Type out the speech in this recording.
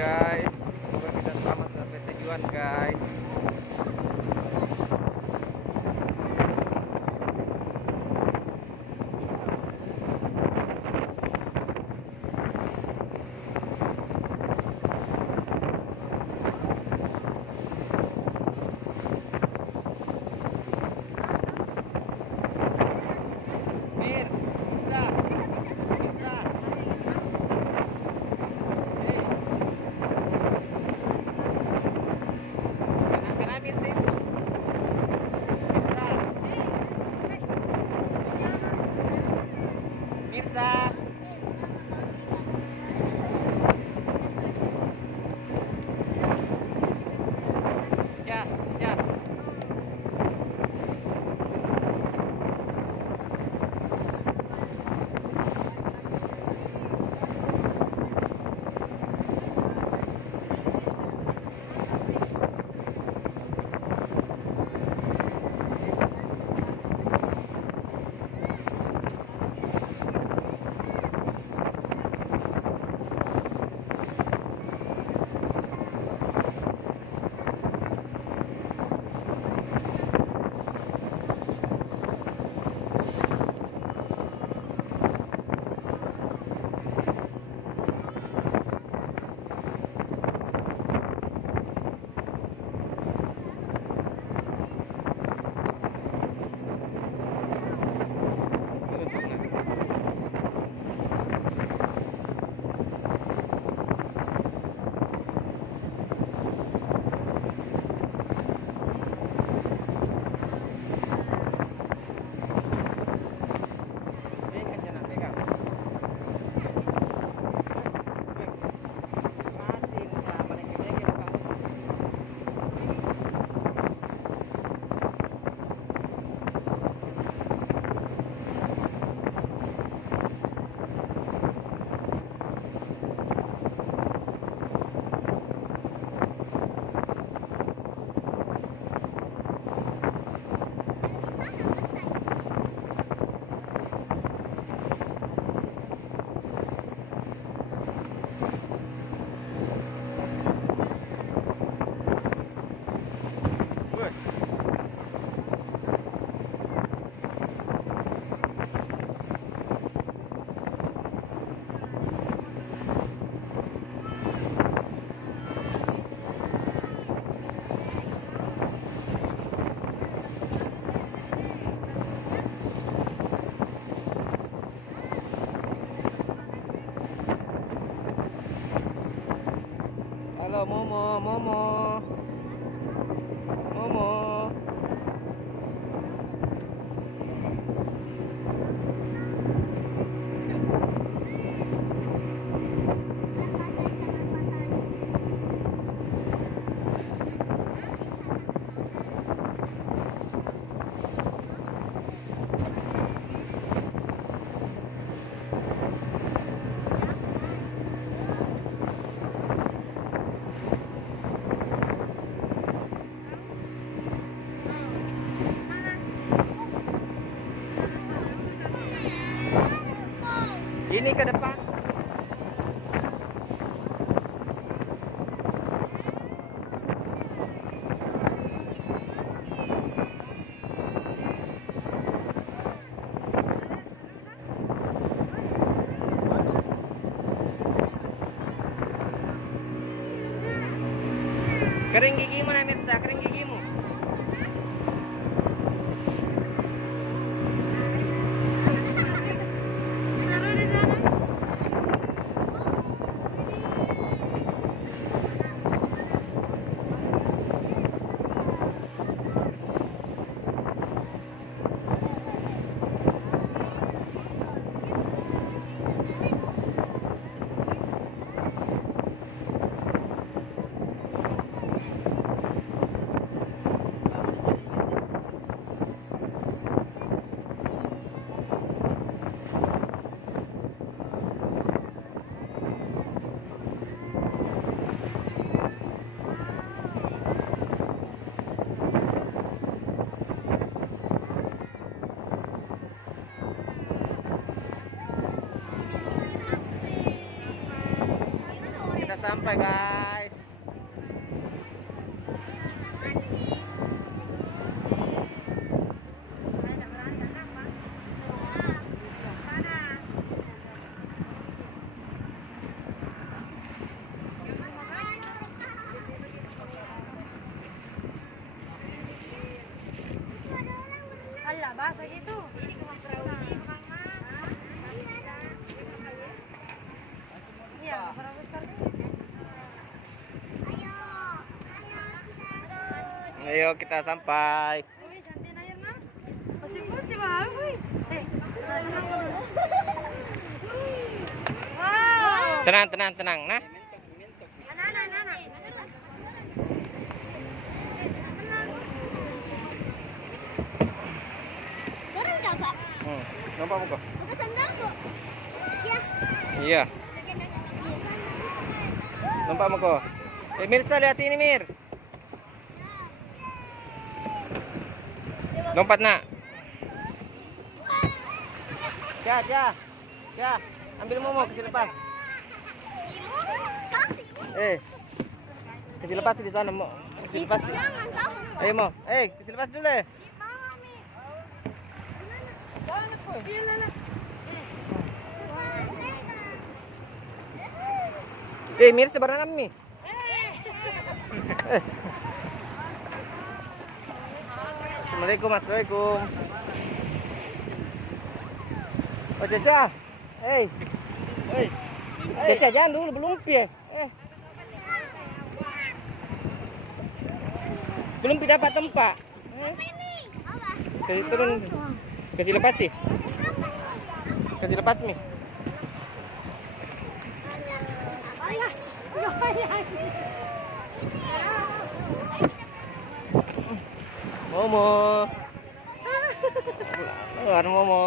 guys. Semoga kita selamat sampai tujuan guys. Halo Momo, Momo, Momo. Ini ke depan. Kering gigi mana Mirsa? Kering gigimu. sampai guys. Alah, bahasa gitu. Iya, para besar. Ayo kita sampai. Wih, cantik air nah. Masih putih banget, wih. Senang dulu. Wow. Tenang. Nah. Anak. Nampak muka? Bukan sandal kok. Iya. Nampak muka? Mirsa lihat sini Mir. Lompat nak. Ya. Ambil Momo kasih lepas. Kasih lepas di sana mau. Kasih lepas. Ayo Mo. Kasih lepas dulu. Mir sebarang kami. Assalamualaikum. Oh Caca. Caca jangan dulu belum pi. Belum dapat tempat. Kasih turun. Kasih lepas sih. Kasih lepas Mi. Momo. Momo.